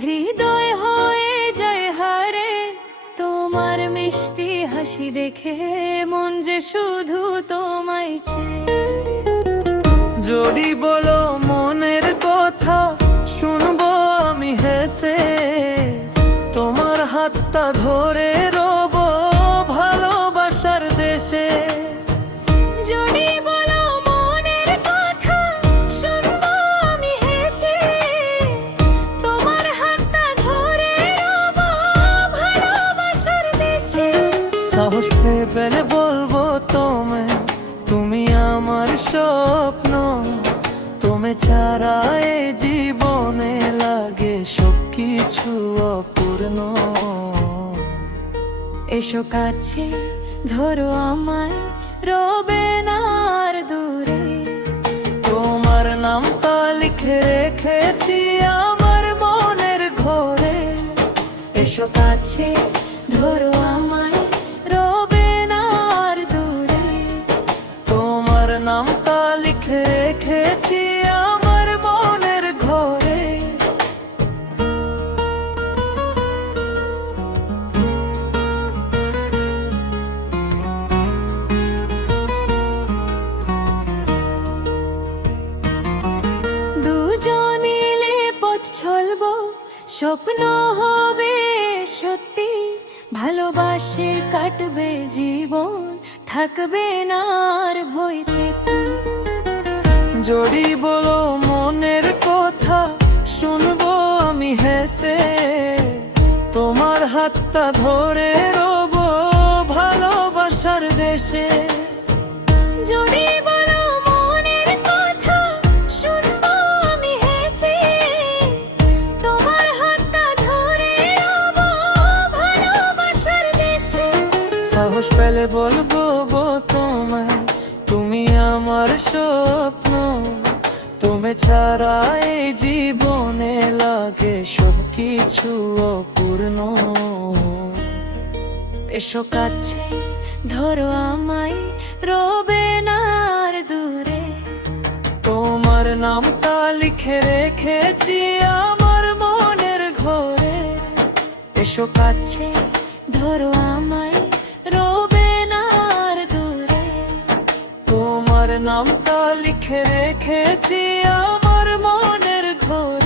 হৃদয় হয়ে যায় হারে তোমার মিষ্টি হাসি দেখে, মন যে শুধু তোমায় চায়। যদি বলো মনের কথা, শুনবো আমি হেসে, তোমার হাতটা ধরে রব ভালোবাসার দেশে। যদি বলো মনের কথা, শুনবো আমি হেসে, তোমার হাতটা ধরে রব ভালোবাসার দেশে। সাহস পেলে বলবো তুমি আমার স্বপ্ন, তুমি ছাড়া এই জীবনে লাগে সবকিছু অপূর্ণ। এসো কাছে ধরো আমায়, রবে না আর দূরে। তোমার নামটা লিখে রেখেছি আমার মনের ঘরে। এসো কাছে ধরো আমায়, রবে না আর দূরে। তোমার নামটা লিখে রেখেছি আমার মনের ঘরে। দুজন মিলে পথ চলবো, স্বপ্ন হবে সত্যি। ভালোবাসে কাটবে জীবন, থাকবে না আর ভয়তে। যদি বলো মনের কথা, শুনবো আমি হেসে, তোমার হাতটা ধরে রব ভালোবাসার দেশে। যদি বলো মনের কথা, শুনবো আমি হেসে, তোমার হাতটা ধরে রব ভালোবাসার দেশে। সাহস পেলে বলবো তোমায়, তুমি আমার স্বপ্ন, তুমি ছাড়া এই জীবনে লাগে সবকিছু অপূর্ণ। এসো কাছে ধরো আমায়, রবে না আর দূরে। তোমার নামটা লিখে রেখেছি আমার মনের ঘরে। এসো কাছে ধরো আমায়, রবে না আর দূরে। তোমার নামটা লিখে রেখেছি আমার মনের ঘরে।